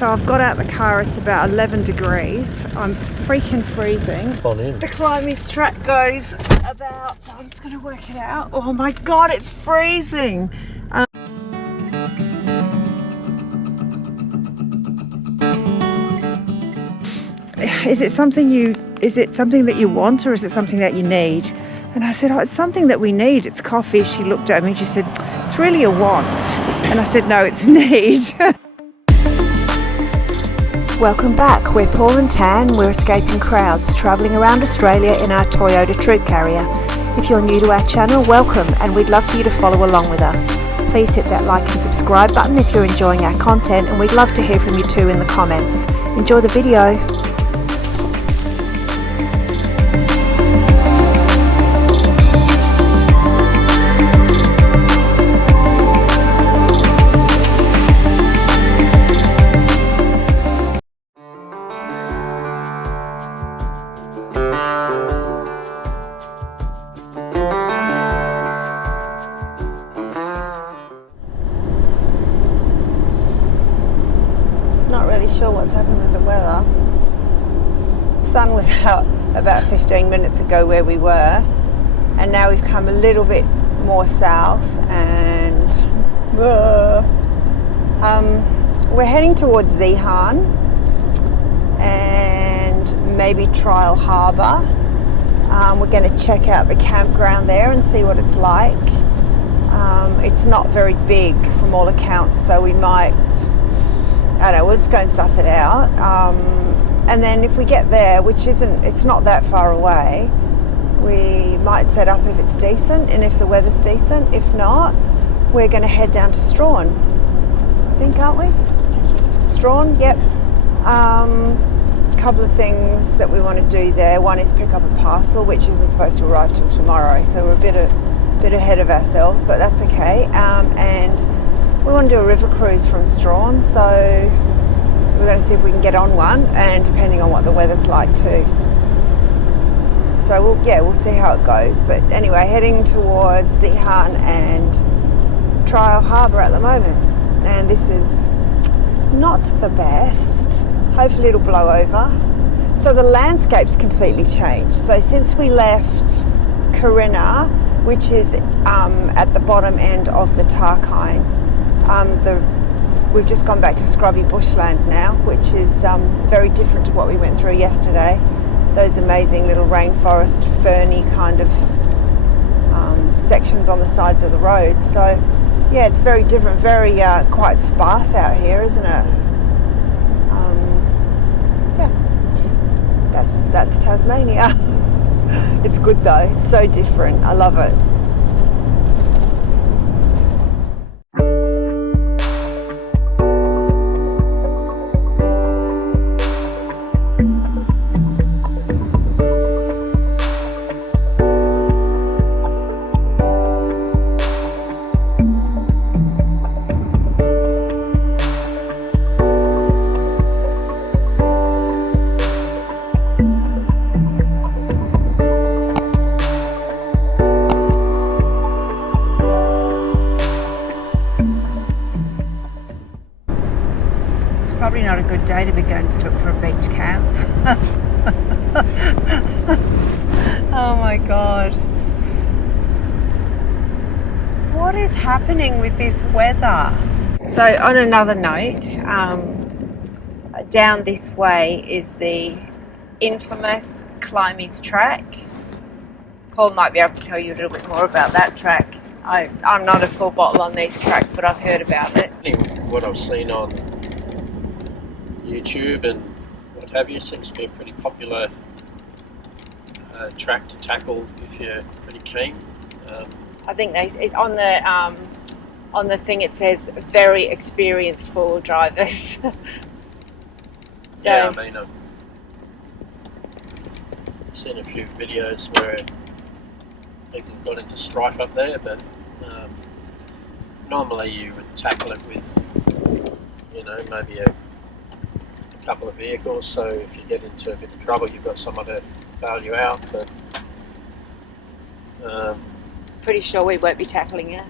So I've got out the car, it's about 11 degrees. I'm freaking freezing. On in. The climbing's track goes about, I'm just going to work it out. Oh my God, it's freezing. Is it something that you want, or is it something that you need? And I said, oh, it's something that we need. It's coffee. She looked at me and she said, it's really a want. And I said, no, it's a need. Welcome back. We're Paul and Tan. We're escaping crowds, travelling around Australia in our Toyota troop carrier. If you're new to our channel, welcome, and we'd love for you to follow along with us. Please hit that like and subscribe button if you're enjoying our content, and we'd love to hear from you too in the comments. Enjoy the video. Not really sure what's happened with the weather. The sun was out about 15 minutes ago where we were, and now we've come a little bit more south, and we're heading towards Strahan and maybe Trial Harbour. We're going to check out the campground there and see what it's like. It's not very big from all accounts, so we might, I don't know, we'll just go and suss it out. And then if we get there, it's not that far away, we might set up if it's decent and if the weather's decent. If not, we're going to head down to Strahan, I think, aren't we? Strahan, yep. Couple of things that we want to do there. One is pick up a parcel, which isn't supposed to arrive till tomorrow, so we're a bit ahead of ourselves, but that's okay. And we want to do a river cruise from Strahan, so we're going to see if we can get on one, and depending on what the weather's like too. So we'll see how it goes. But anyway, heading towards Strahan and Trial Harbour at the moment, and this is not the best. Hopefully it'll blow over. So the landscape's completely changed. So since we left Corinna, which is at the bottom end of the Tarkine, we've just gone back to scrubby bushland now, which is very different to what we went through yesterday. Those amazing little rainforest, ferny kind of sections on the sides of the road. So yeah, it's very different, very quite sparse out here, isn't it? That's Tasmania. It's good though, it's so different. I love it. Probably not a good day to be going to look for a beach camp. Oh my God. What is happening with this weather? So on another note, down this way is the infamous Climbey's track. Paul might be able to tell you a little bit more about that track. I'm not a full bottle on these tracks, but I've heard about it. What I've seen on YouTube and what have you, seems to be a pretty popular track to tackle if you're pretty keen. I think on the thing it says very experienced four-wheel drivers. So, yeah, I mean, I've seen a few videos where people got into strife up there, but normally you would tackle it with, maybe a couple of vehicles, so if you get into a bit of trouble you've got someone to bail you out, but pretty sure we won't be tackling it.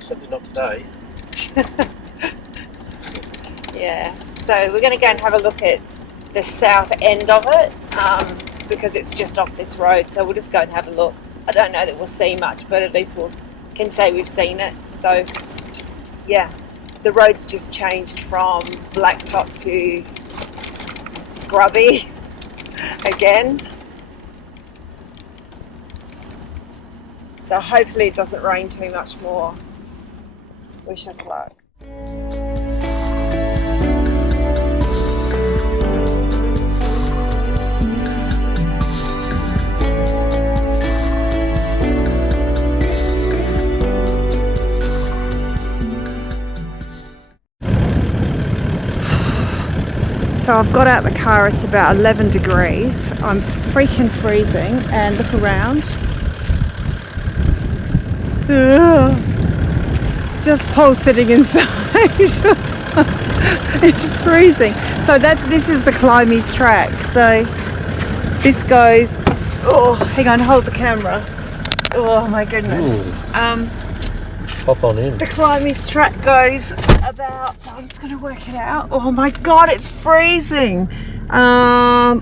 Certainly not today. Yeah, So we're going to go and have a look at the south end of it, because it's just off this road, so we'll just go and have a look. I don't know that we'll see much, but at least we can say we've seen it. So yeah, the road's just changed from blacktop to grubby again. So hopefully it doesn't rain too much more. Wish us luck. So I've got out the car, it's about 11 degrees. I'm freaking freezing, and look around. Ugh. Just Paul sitting inside. It's freezing. So this is the Climbys track. So this goes, oh, hang on, hold the camera. Oh my goodness. Hop on in. The Climbys track goes about, I'm just going to work it out. Oh my god, it's freezing. I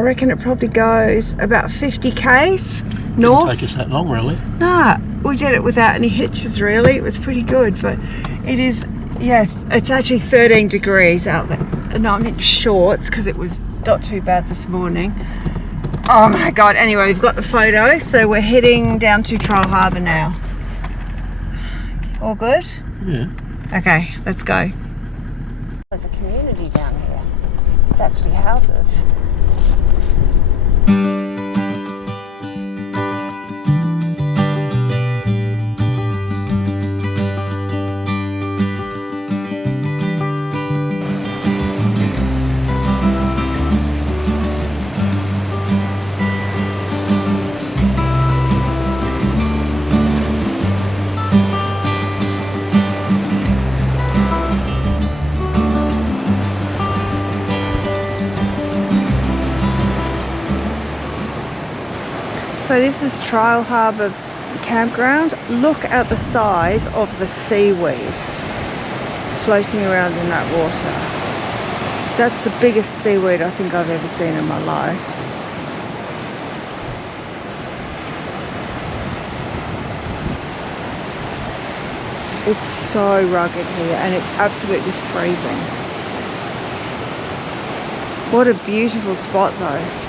reckon it probably goes about 50 k's north. Didn't take us that long, really. Nah, we did it without any hitches, really. It was pretty good, but it is, yeah, it's actually 13 degrees out there. And I'm in shorts because it was not too bad this morning. Oh my god, anyway, we've got the photo, so we're heading down to Trial Harbour now. All good? Yeah. Okay, let's go. There's a community down here. It's actually houses. So this is Trial Harbour campground. Look at the size of the seaweed floating around in that water. That's the biggest seaweed I think I've ever seen in my life. It's so rugged here and it's absolutely freezing. What a beautiful spot though.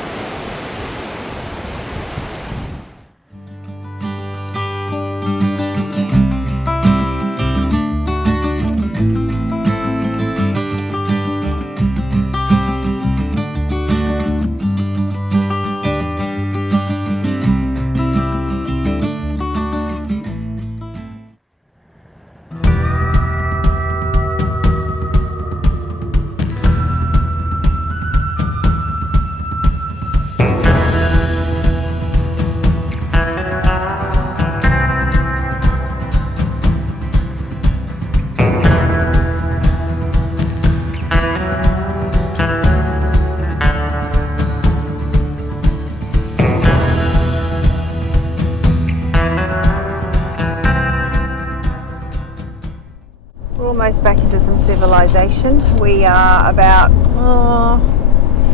Almost back into some civilization. We are about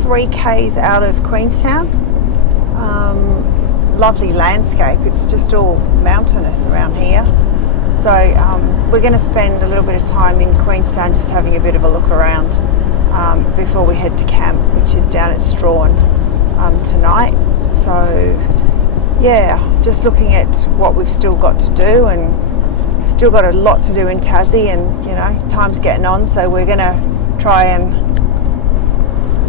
3 k's out of Queenstown. Lovely landscape. It's just all mountainous around here. So we're going to spend a little bit of time in Queenstown just having a bit of a look around before we head to camp, which is down at Strahan tonight. So yeah, just looking at what we've still got to do, and still got a lot to do in Tassie, and you know, time's getting on, so we're gonna try and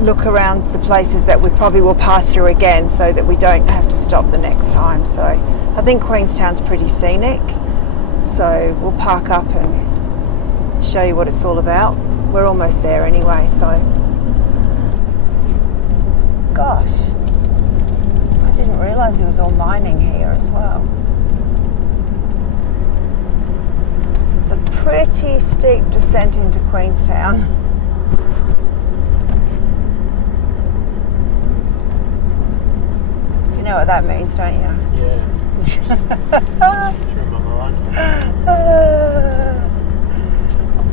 look around the places that we probably will pass through again so that we don't have to stop the next time. So I think Queenstown's pretty scenic, so we'll park up and show you what it's all about. We're almost there anyway, so gosh, I didn't realise it was all mining here as well. It's a pretty steep descent into Queenstown. You know what that means, don't you? Yeah. Through my mind.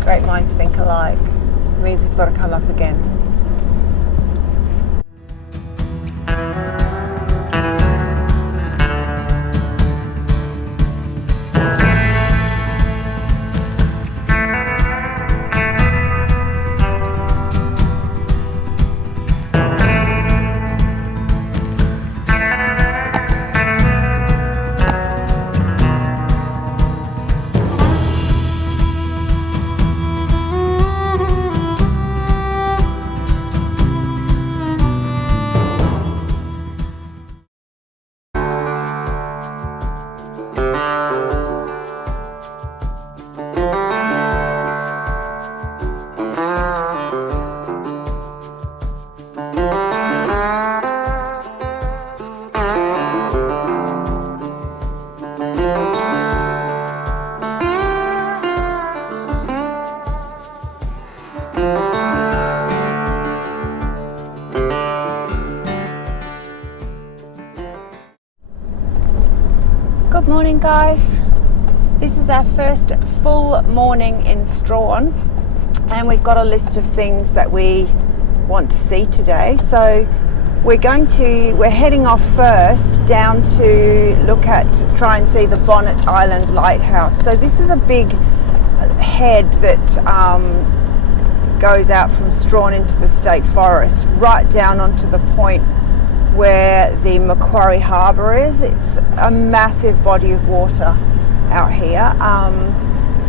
Great minds think alike. means we've got to come up again. Good morning, guys. This is our first full morning in Strahan, and we've got a list of things that we want to see today. So we're heading off first down to try and see the Bonnet Island Lighthouse. So this is a big head that goes out from Strahan into the state forest, right down onto the point where the Macquarie Harbour is. It's a massive body of water out here.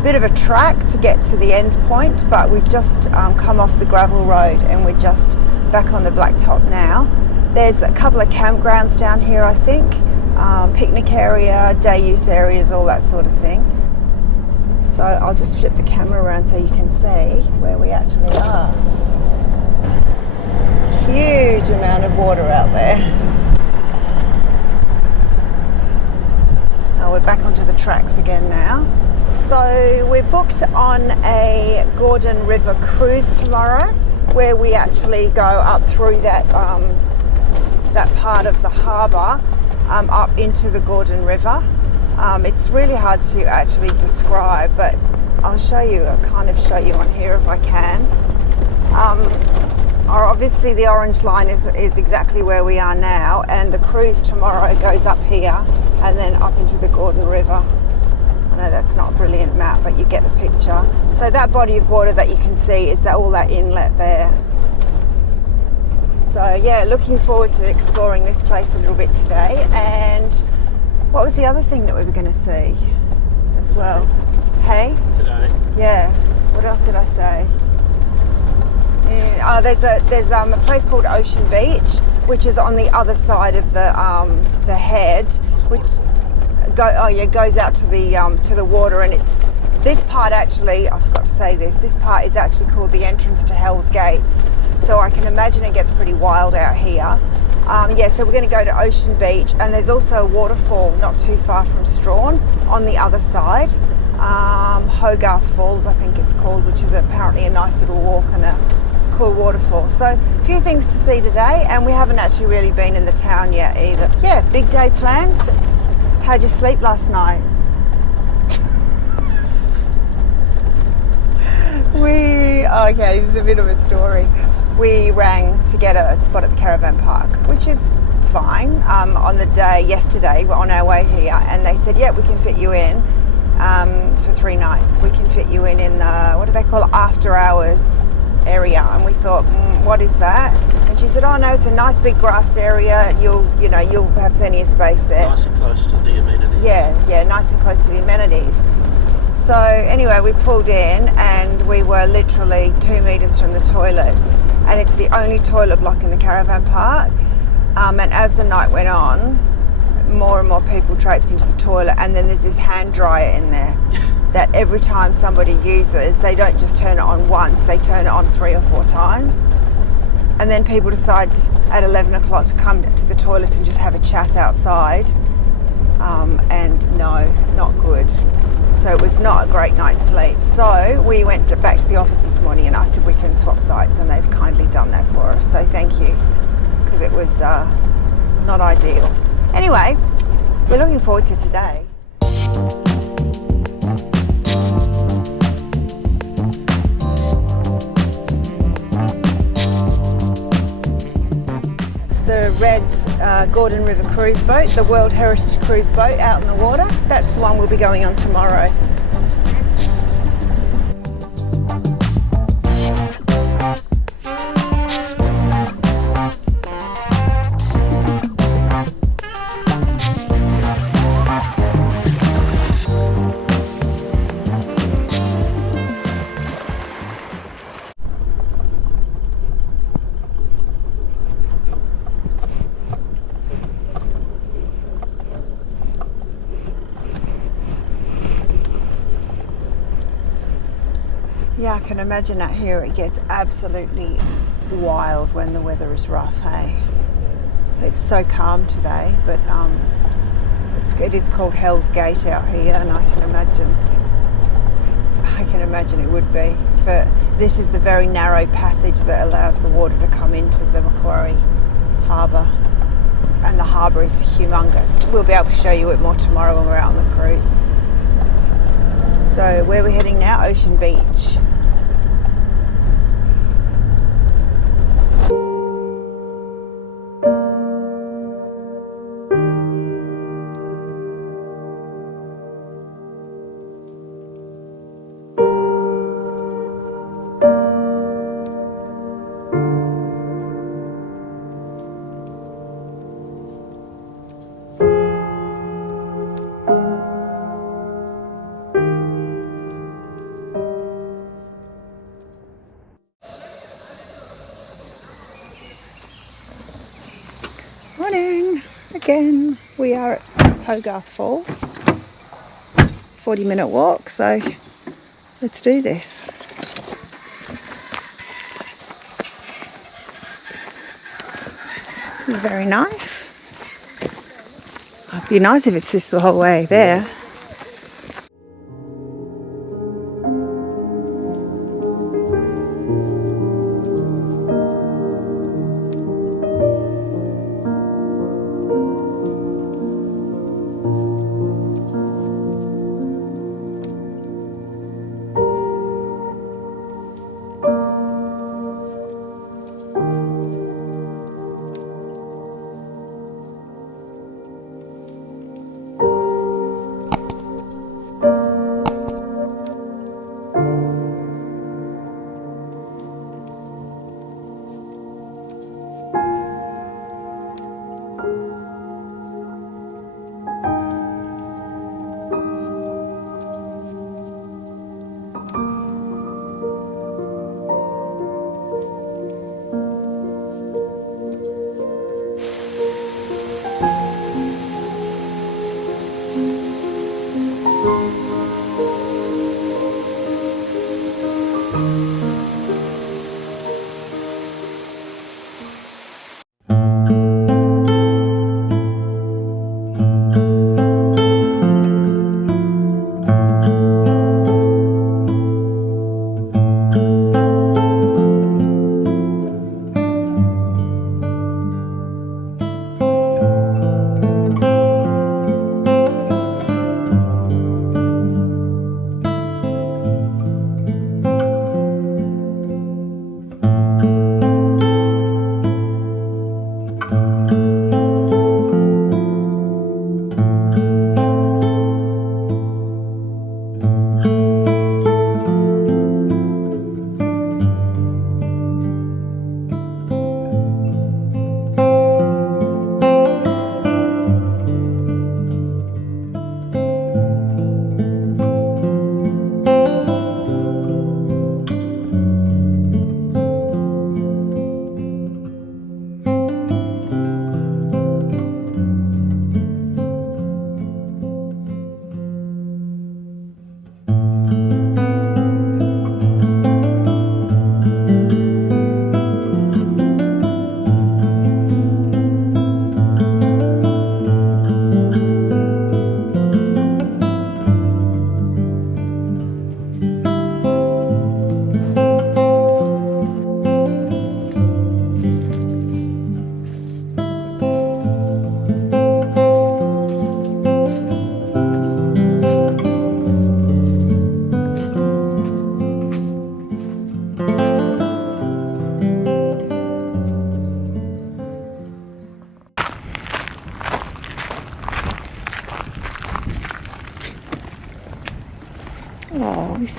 Bit of a track to get to the end point, but we've just come off the gravel road and we're just back on the blacktop now. There's a couple of campgrounds down here, I think, picnic area, day use areas, all that sort of thing. So I'll just flip the camera around so you can see where we actually are. Huge amount of water out there. Oh, we're back onto the tracks again now. So we're booked on a Gordon River cruise tomorrow, where we actually go up through that part of the harbour up into the Gordon River. It's really hard to actually describe, but I'll kind of show you on here if I can. Obviously the orange line is exactly where we are now, and the cruise tomorrow goes up here and then up into the Gordon River. I know that's not a brilliant map, but you get the picture. So that body of water that you can see is all that inlet there. So yeah, looking forward to exploring this place a little bit today. And what was the other thing that we were going to see as well? Hey? Today. Yeah. What else did I say? Yeah. Oh, there's a place called Ocean Beach, which is on the other side of the head, which goes out to the water, and it's this part actually. I forgot to say this. This part is actually called the entrance to Hell's Gates. So I can imagine it gets pretty wild out here. So we're going to go to Ocean Beach, and there's also a waterfall not too far from Strahan on the other side. Hogarth Falls, I think it's called, which is apparently a nice little walk and a cool waterfall. So a few things to see today, and we haven't actually really been in the town yet either. Yeah, big day planned. How'd you sleep last night? Okay, this is a bit of a story. We rang to get a spot at the caravan park, which is fine. On the day yesterday, we're on our way here, and they said, yeah, we can fit you in for 3 nights. We can fit you in the, what do they call it, after hours area. And we thought, what is that? And she said, oh no, it's a nice big grassed area. You'll have plenty of space there. Nice and close to the amenities. Yeah, nice and close to the amenities. So anyway, we pulled in and we were literally 2 meters from the toilets, and it's the only toilet block in the caravan park. And as the night went on, more and more people traipsed into the toilet, and then there's this hand dryer in there that every time somebody uses, they don't just turn it on once, they turn it on 3 or 4 times. And then people decide at 11 o'clock to come to the toilets and just have a chat outside. And no, not good. So it was not a great night's sleep. So we went back to the office this morning and asked if we can swap sites, and they've kindly done that for us. So thank you, because it was not ideal. Anyway, we're looking forward to today. red Gordon River cruise boat, the World Heritage cruise boat out in the water. That's the one we'll be going on tomorrow. Yeah, I can imagine out here it gets absolutely wild when the weather is rough, hey? It's so calm today, but it is called Hell's Gate out here, and I can imagine it would be. But this is the very narrow passage that allows the water to come into the Macquarie harbour, and the harbour is humongous. We'll be able to show you it more tomorrow when we're out on the cruise. So where are we heading now? Ocean Beach. Morning again. We are at Hogarth Falls. 40-minute walk, so let's do this. This is very nice. It'd be nice if it's just the whole way there.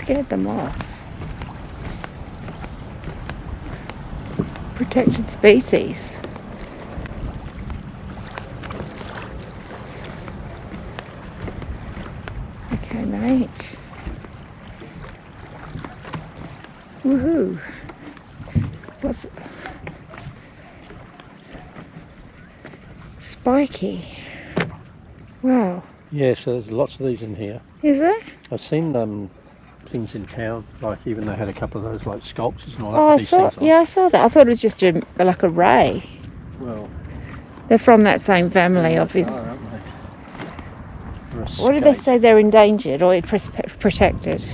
scared them off. Protected species. Okay, mate. Woohoo. What's spiky? Wow. Yeah, so there's lots of these in here. Is there? I've seen things in town, like even they had a couple of those like sculptures and all that. Oh, I saw that. I thought it was just like a ray. Well, they're from that same family, obviously. What did they say? They're endangered or protected?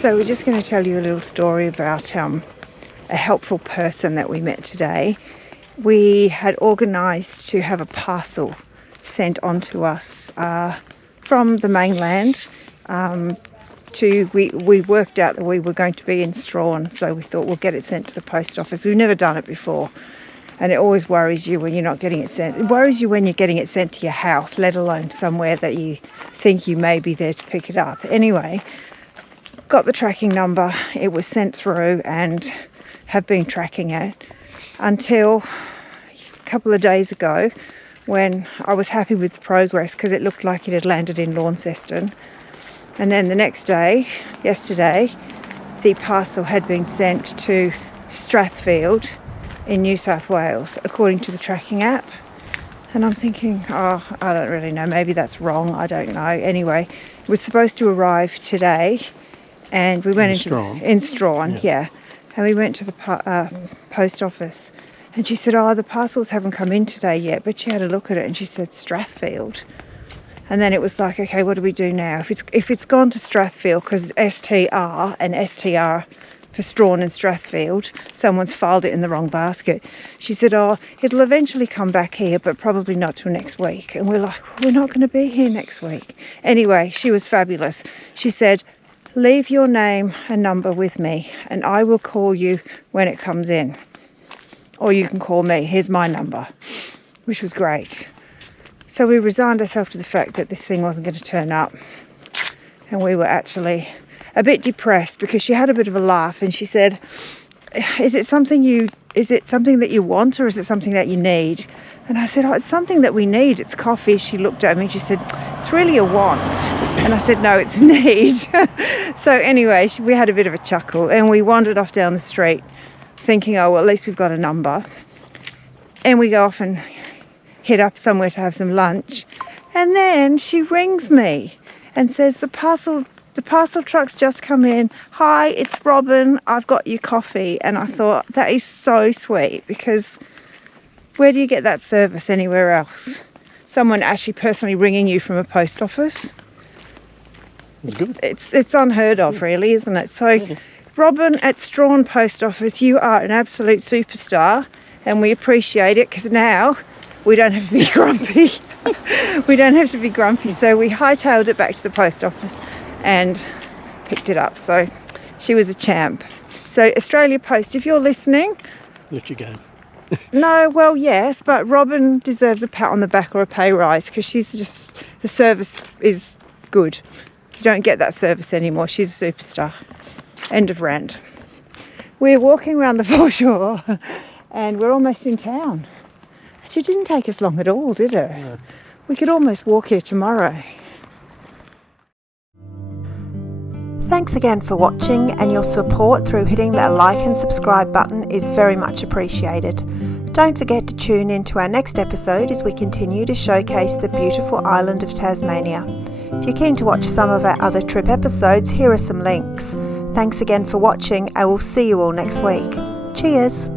So we're just going to tell you a little story about a helpful person that we met today. We had organised to have a parcel sent on to us from the mainland. We worked out that we were going to be in Strahan, so we thought we'll get it sent to the post office. We've never done it before, and it always worries you when you're not getting it sent. It worries you when you're getting it sent to your house, let alone somewhere that you think you may be there to pick it up. Anyway, got the tracking number, it was sent through, and have been tracking it until a couple of days ago, when I was happy with the progress because it looked like it had landed in Launceston. And then the next day, yesterday, the parcel had been sent to Strathfield in New South Wales, according to the tracking app. And I'm thinking, oh, I don't really know, maybe that's wrong, I don't know. Anyway, it was supposed to arrive today. And we went in Strahan, yeah. And we went to the post office, and she said, "Oh, the parcels haven't come in today yet." But she had a look at it, and she said Strathfield. And then it was like, okay, what do we do now? If it's gone to Strathfield, because STR and STR for Strahan and Strathfield, someone's filed it in the wrong basket. She said, "Oh, it'll eventually come back here, but probably not till next week." And we're like, we're not going to be here next week. Anyway, she was fabulous. She said, "Leave your name and number with me and I will call you when it comes in. Or you can call me, here's my number," which was great. So we resigned ourselves to the fact that this thing wasn't going to turn up. And we were actually a bit depressed because she had a bit of a laugh and she said, is it something that you want or is it something that you need? And I said, "Oh, it's something that we need. It's coffee." She looked at me and she said, "It's really a want." And I said, "No, it's a need." So anyway, we had a bit of a chuckle and we wandered off down the street thinking, oh, well, at least we've got a number. And we go off and head up somewhere to have some lunch. And then she rings me and says, the parcel truck's just come in. "Hi, it's Robin. I've got your coffee." And I thought, that is so sweet, because where do you get that service anywhere else? Someone actually personally ringing you from a post office. It's good. It's unheard of, really, isn't it? So, Robin at Strahan Post Office, you are an absolute superstar, and we appreciate it, because now we don't have to be grumpy. We don't have to be grumpy, so we hightailed it back to the post office and picked it up. So she was a champ. So Australia Post, if you're listening, let you go. No, well, yes, but Robin deserves a pat on the back or a pay rise, because the service is good. You don't get that service anymore. She's a superstar. End of rant. We're walking around the foreshore and we're almost in town. Actually, it didn't take us long at all, did it? No. We could almost walk here tomorrow. Thanks again for watching, and your support through hitting that like and subscribe button is very much appreciated. Don't forget to tune in to our next episode as we continue to showcase the beautiful island of Tasmania. If you're keen to watch some of our other trip episodes, here are some links. Thanks again for watching, and we'll see you all next week. Cheers!